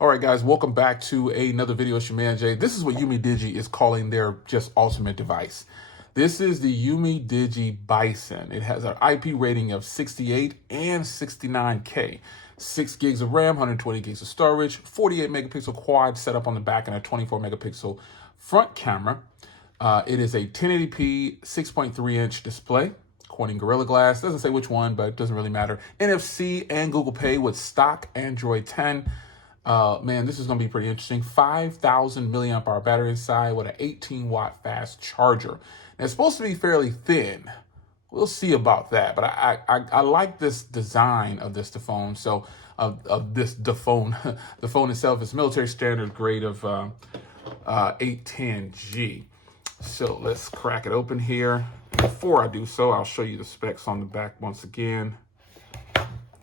All right, guys, welcome back to another video. It's your man, Jay. This is what UMIDIGI is calling their just ultimate device. This is the UMIDIGI Bison. It has an IP rating of 68 and 69K. 6 gigs of RAM, 120 gigs of storage, 48 megapixel quad setup on the back, and a 24 megapixel front camera. It is a 1080p 6.3-inch display. Corning Gorilla Glass. Doesn't say which one, but it doesn't really matter. NFC and Google Pay with stock Android 10. Man, this is going to be pretty interesting. 5,000 milliamp hour battery inside with an 18-watt fast charger. And it's supposed to be fairly thin. We'll see about that. But I like this design of this phone. So the phone the phone itself is military standard grade of 810G. So let's crack it open here. Before I do so, I'll show you the specs on the back once again.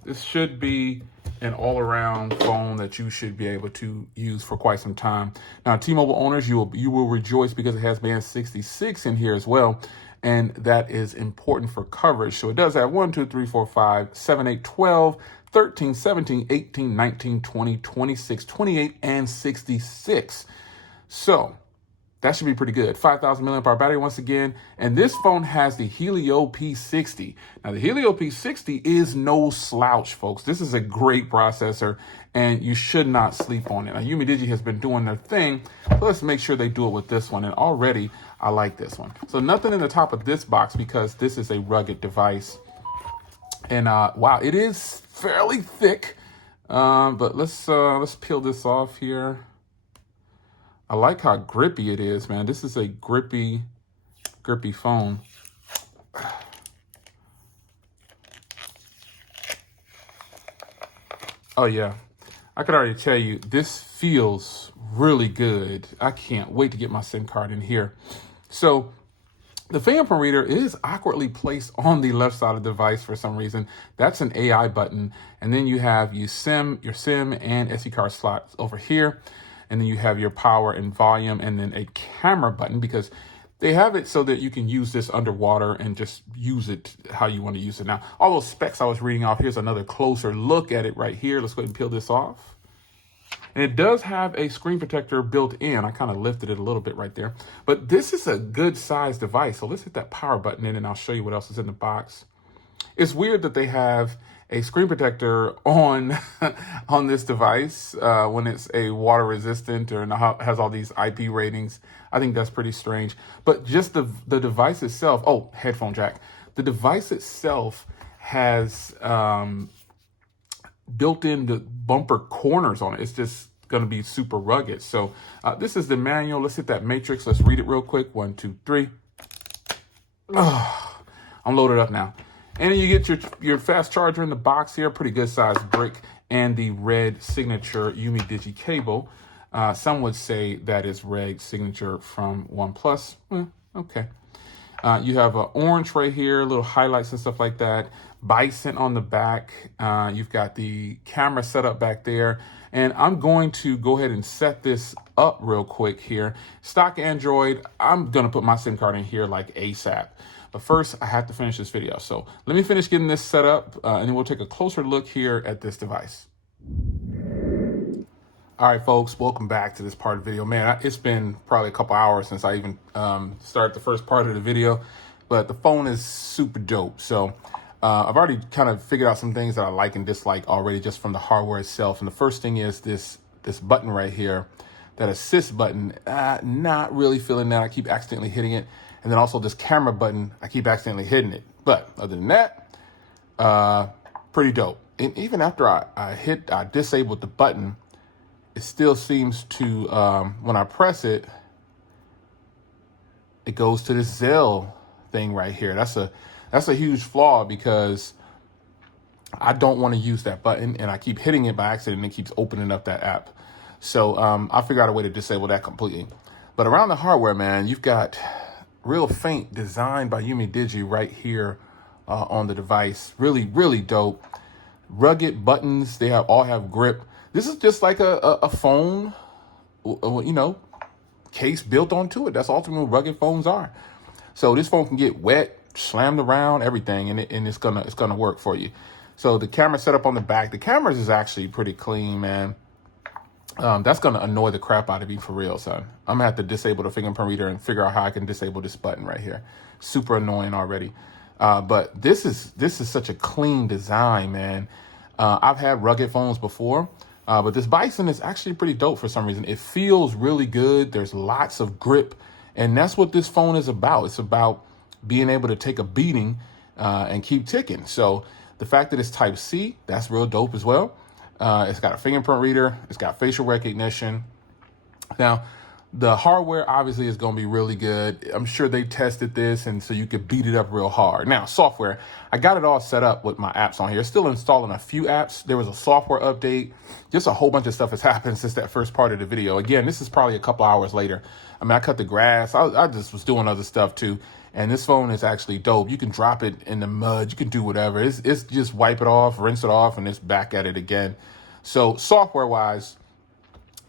This should be an all-around phone that you should be able to use for quite some time. Now, T-Mobile owners, you will rejoice because it has band 66 in here as well, and that is important for coverage. So it does have 1, 2, 3, 4, 5, 7, 8, 12, 13, 17, 18, 19, 20, 26, 28, and 66. So that should be pretty good. 5,000 milliamp hour battery once again. And this phone has the Helio P60. Now, the Helio P60 is no slouch, folks. This is a great processor, and you should not sleep on it. Now, UMIDIGI has been doing their thing, but let's make sure they do it with this one. And already, I like this one. So nothing in the top of this box because this is a rugged device. And wow, it is fairly thick. But let's peel this off here. I like how grippy it is, man. This is a grippy phone. Oh, yeah. I could already tell you, this feels really good. I can't wait to get my SIM card in here. So the fingerprint reader is awkwardly placed on the left side of the device for some reason. That's an AI button. And then you have your SIM and SD card slots over here. And then you have your power and volume and then a camera button because they have it so that you can use this underwater and just use it how you want to use it. Now, all those specs I was reading off, here's another closer look at it right here. Let's go ahead and peel this off. And it does have a screen protector built in. I kind of lifted it a little bit right there. But this is a good size device. So let's hit that power button in and I'll show you what else is in the box. It's weird that they have a screen protector on this device when it's a water resistant or has all these IP ratings. I think that's pretty strange. But just the device itself, oh, headphone jack. The device itself has built-in the bumper corners on it. It's just going to be super rugged. So this is the manual. Let's hit that matrix. Let's read it real quick. 1, 2, 3. Oh, I'm loaded up now. And then you get your fast charger in the box here, pretty good size brick, and the red signature UMIDIGI cable. Some would say that is red signature from OnePlus. Okay. You have an orange right here, little highlights and stuff like that. Bison on the back. You've got the camera set up back there. And I'm going to go ahead and set this up real quick here. Stock Android, I'm going to put my SIM card in here like ASAP. But first, I have to finish this video. So let me finish getting this set up, and then we'll take a closer look here at this device. All right, folks, welcome back to this part of the video. Man, it's been probably a couple hours since I even started the first part of the video, but the phone is super dope. So I've already kind of figured out some things that I like and dislike already just from the hardware itself. And the first thing is this button right here, that assist button. Not really feeling that. I keep accidentally hitting it. And then also this camera button, I keep accidentally hitting it. But other than that, pretty dope. And even after I disabled the button, it still seems to, when I press it, it goes to this Zelle thing right here. That's a huge flaw because I don't want to use that button and I keep hitting it by accident and it keeps opening up that app. So I figured out a way to disable that completely. But around the hardware, man, you've got real faint design by UMIDIGI right here on the device. Really, really dope. Rugged buttons. They all have grip. This is just like a phone, you know, case built onto it. That's ultimately what rugged phones are. So this phone can get wet, slammed around, everything, and it's gonna work for you. So the camera setup on the back, the cameras is actually pretty clean, man. That's going to annoy the crap out of me for real, son. I'm going to have to disable the fingerprint reader and figure out how I can disable this button right here. Super annoying already. But this is such a clean design, man. I've had rugged phones before, but this Bison is actually pretty dope for some reason. It feels really good. There's lots of grip, and that's what this phone is about. It's about being able to take a beating and keep ticking. So the fact that it's Type-C, that's real dope as well. It's got a fingerprint reader. It's got facial recognition. Now, the hardware obviously is going to be really good. I'm sure they tested this, and so you could beat it up real hard. Now, software, I got it all set up with my apps on here. Still installing a few apps. There was a software update. Just a whole bunch of stuff has happened since that first part of the video. Again, this is probably a couple hours later. I mean, I cut the grass. I just was doing other stuff too. And this phone is actually dope. You can drop it in the mud. You can do whatever. It's just wipe it off, rinse it off, and it's back at it again. So software-wise,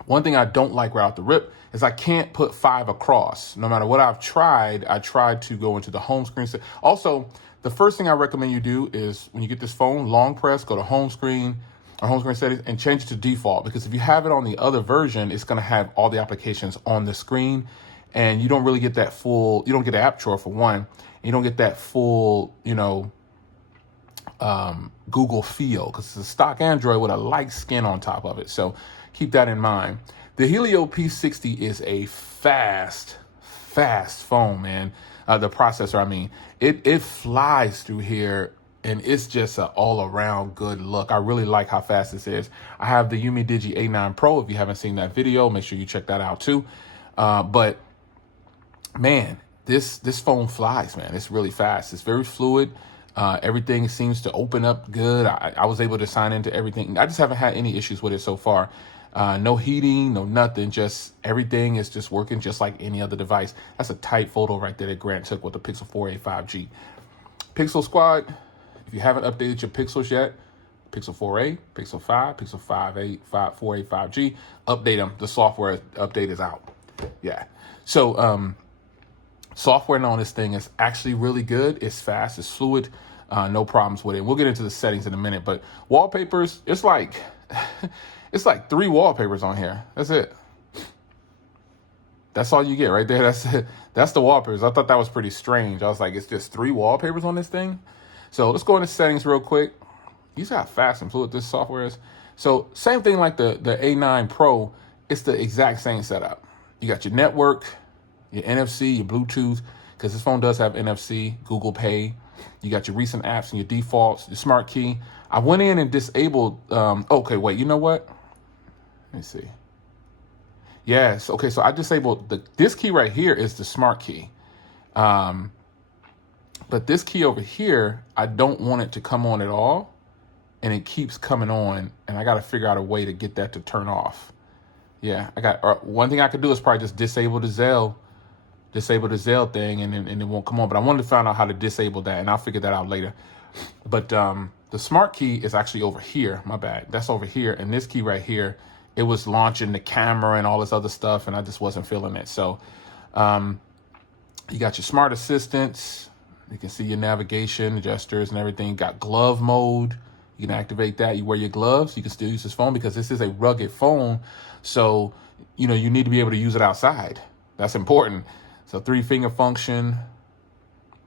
one thing I don't like right out the rip is I can't put 5 across. No matter what I've tried, I tried to go into the home screen. Also, the first thing I recommend you do is when you get this phone, long press, go to home screen or home screen settings and change it to default. Because if you have it on the other version, it's going to have all the applications on the screen. And you don't really get that full, you don't get the app drawer for one. And you don't get that full, Google feel, because it's a stock Android with a light skin on top of it. So keep that in mind. The Helio P60 is a fast phone, man. The processor, I mean, it flies through here, and it's just an all-around good look. I really like how fast this is. I have the UMIDIGI A9 Pro. If you haven't seen that video, make sure you check that out too. But man, this phone flies, man. It's really fast. It's very fluid. Everything seems to open up good. I was able to sign into everything. I just haven't had any issues with it so far. No heating, no nothing. Just everything is just working just like any other device. That's a tight photo right there that Grant took with the Pixel 4a 5G. Pixel Squad, if you haven't updated your Pixels yet, Pixel 4a, Pixel 5, Pixel 5a, 4a 5G, update them. The software update is out. Yeah. So, software on this thing is actually really good. It's fast, it's fluid, no problems with it. We'll get into the settings in a minute, but wallpapers, it's like 3 wallpapers on here. That's it. That's all you get right there. That's it. That's the wallpapers. I thought that was pretty strange. I was like, it's just 3 wallpapers on this thing. So let's go into settings real quick. You see how fast and fluid this software is. So same thing like the A9 Pro, it's the exact same setup. You got your network, your NFC, your Bluetooth, because this phone does have NFC, Google Pay. You got your recent apps and your defaults, your smart key. I went in and disabled, okay, wait, you know what? Let me see. Yes, okay, so I disabled, this key right here is the smart key. But this key over here, I don't want it to come on at all. And it keeps coming on, and I got to figure out a way to get that to turn off. Yeah, one thing I could do is probably just disable the Zelle thing, and it won't come on. But I wanted to find out how to disable that, and I'll figure that out later. But the smart key is actually over here. My bad. That's over here. And this key right here, it was launching the camera and all this other stuff, and I just wasn't feeling it. So you got your smart assistants. You can see your navigation, gestures, and everything. You got glove mode. You can activate that. You wear your gloves. You can still use this phone because this is a rugged phone. So, you need to be able to use it outside. That's important. So 3-finger function,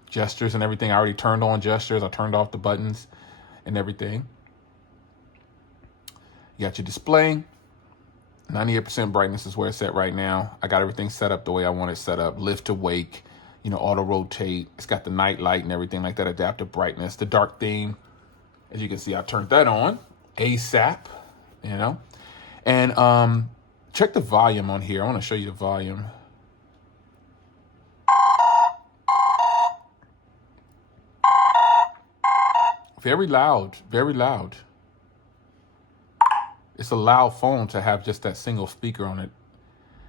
gestures and everything. I already turned on gestures. I turned off the buttons and everything. You got your display. 98% brightness is where it's at right now. I got everything set up the way I want it set up. Lift to wake, auto rotate. It's got the night light and everything like that. Adaptive brightness, the dark theme. As you can see, I turned that on ASAP, and check the volume on here. I want to show you the volume. Very loud, very loud. It's a loud phone to have just that single speaker on it.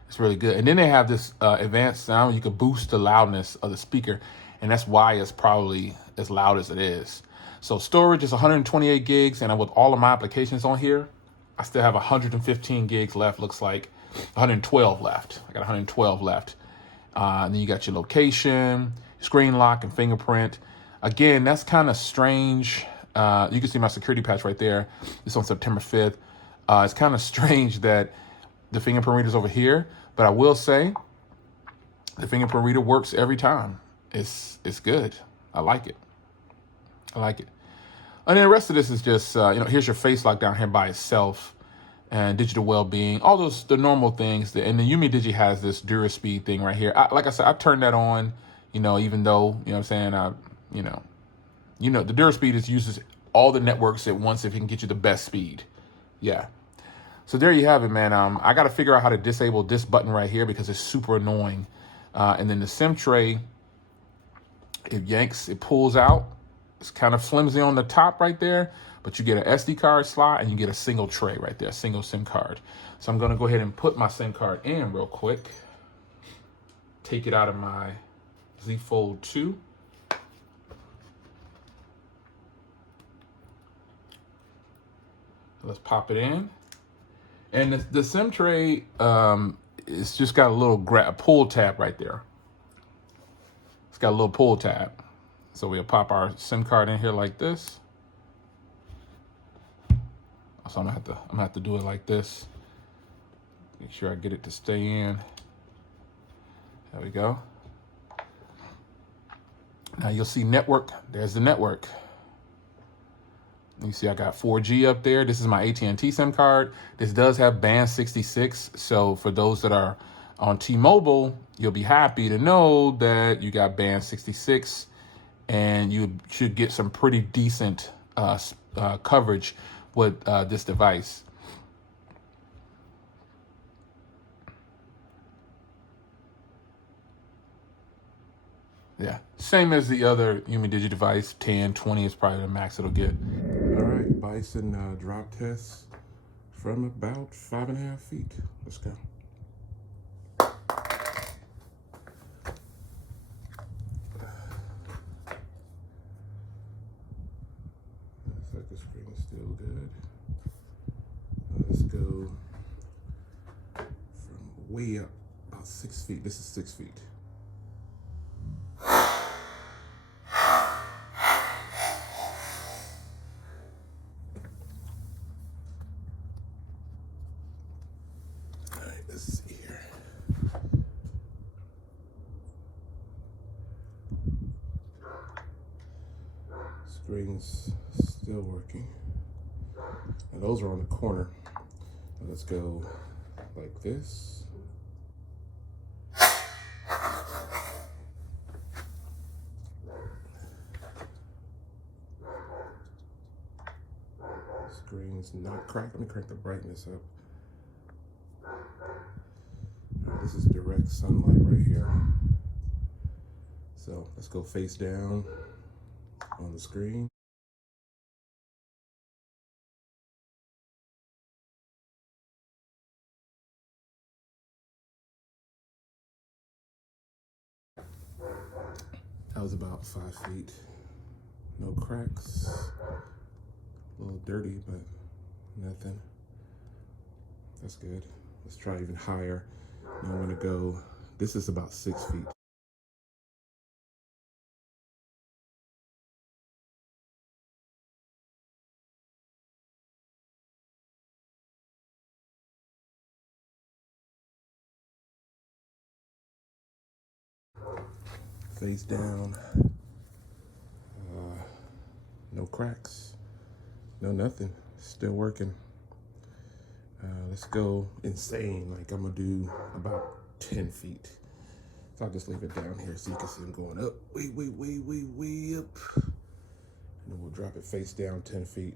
It's really good. And then they have this advanced sound. You can boost the loudness of the speaker, and that's why it's probably as loud as it is. So storage is 128 gigs, and with all of my applications on here, I still have 115 gigs left. Looks like 112 left. I got 112 left. And then you got your location, screen lock, and fingerprint. Again, that's kind of strange. You can see my security patch right there. It's on September 5th. It's kind of strange that the fingerprint reader's over here, but I will say the fingerprint reader works every time. It's good. I like it. I like it. And then the rest of this is just, here's your face lock down here by itself, and digital well-being, all those, the normal things. And the UMIDIGI has this DuraSpeed thing right here. Like I said, I turned that on, even though, you know what I'm saying, the DuraSpeed uses all the networks at once if it can get you the best speed. Yeah. So there you have it, man. I got to figure out how to disable this button right here because it's super annoying. And then the SIM tray, it pulls out. It's kind of flimsy on the top right there, but you get an SD card slot and you get a single tray right there, a single SIM card. So I'm going to go ahead and put my SIM card in real quick. Take it out of my Z Fold 2. Let's pop it in. And the SIM tray, it's just got a little pull tab right there. It's got a little pull tab. So we'll pop our SIM card in here like this. So I'm gonna have to do it like this. Make sure I get it to stay in. There we go. Now you'll see network. There's the network. You see I got 4G up there. This is my AT&T SIM card. This does have band 66. So for those that are on T-Mobile, you'll be happy to know that you got band 66 and you should get some pretty decent coverage with this device. Yeah, same as the other UMIDIGI device. 10, 20 is probably the max it'll get. All right, Bison drop test from about 5.5 feet. Let's go. Looks like the screen is still good. Let's go from way up, about 6 feet. This is 6 feet. Let's see here. Screen's still working. And those are on the corner. Let's go like this. Screen's not cracked. Let me crank the brightness up. This is direct sunlight right here. So let's go face down on the screen. That was about 5 feet. No cracks. A little dirty, but nothing. That's good. Let's try even higher. Now I'm gonna go, this is about 6 feet. Face down. No cracks. No nothing. Still working. Let's go insane. Like I'm gonna do about 10 feet. So I'll just leave it down here so you can see them going up. Way up. And then we'll drop it face down 10 feet.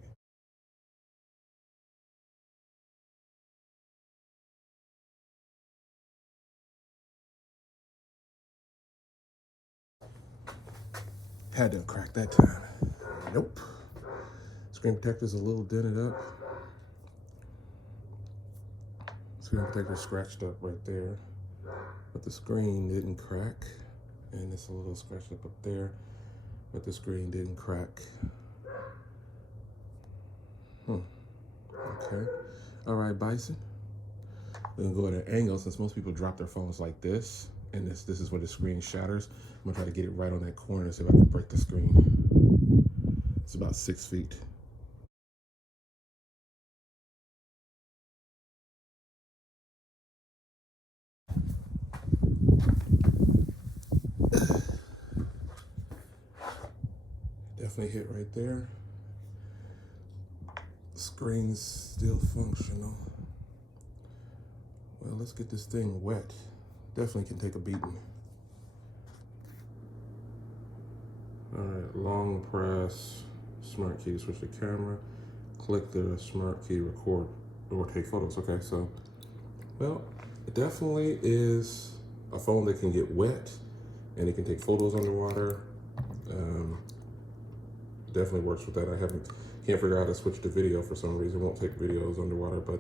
Had to crack that time. Nope. Screen protector's a little dented up. Screen protector scratched up right there. But the screen didn't crack. And it's a little scratched up there. But the screen didn't crack. Okay. All right, Bison. We're gonna go at an angle since most people drop their phones like this. And this is where the screen shatters. I'm gonna try to get it right on that corner so if I can break the screen. It's about 6 feet. definitely hit right there. Screen's still functional. Well, let's get this thing wet. Definitely can take a beating. All right, long press, smart key to switch the camera. Click the smart key, record or take photos. Okay, so, well, it definitely is a phone that can get wet and it can take photos underwater. Definitely works with that. I can't figure out how to switch to video for some reason. It won't take videos underwater, but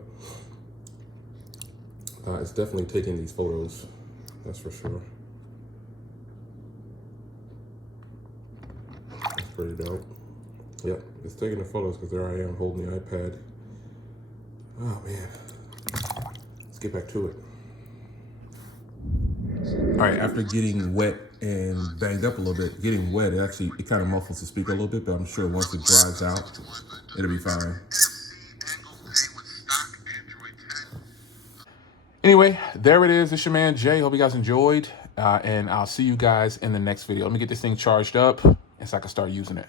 it's definitely taking these photos, that's for sure. That's pretty dope. Yep, it's taking the photos because there I am holding the iPad. Oh man, let's get back to it. All right, after getting wet and banged up a little bit, getting wet, it kind of muffles the speaker a little bit, but I'm sure once it dries out, it'll be fine. Anyway, there it is. It's your man Jay. Hope you guys enjoyed, and I'll see you guys in the next video. Let me get this thing charged up and so I can start using it.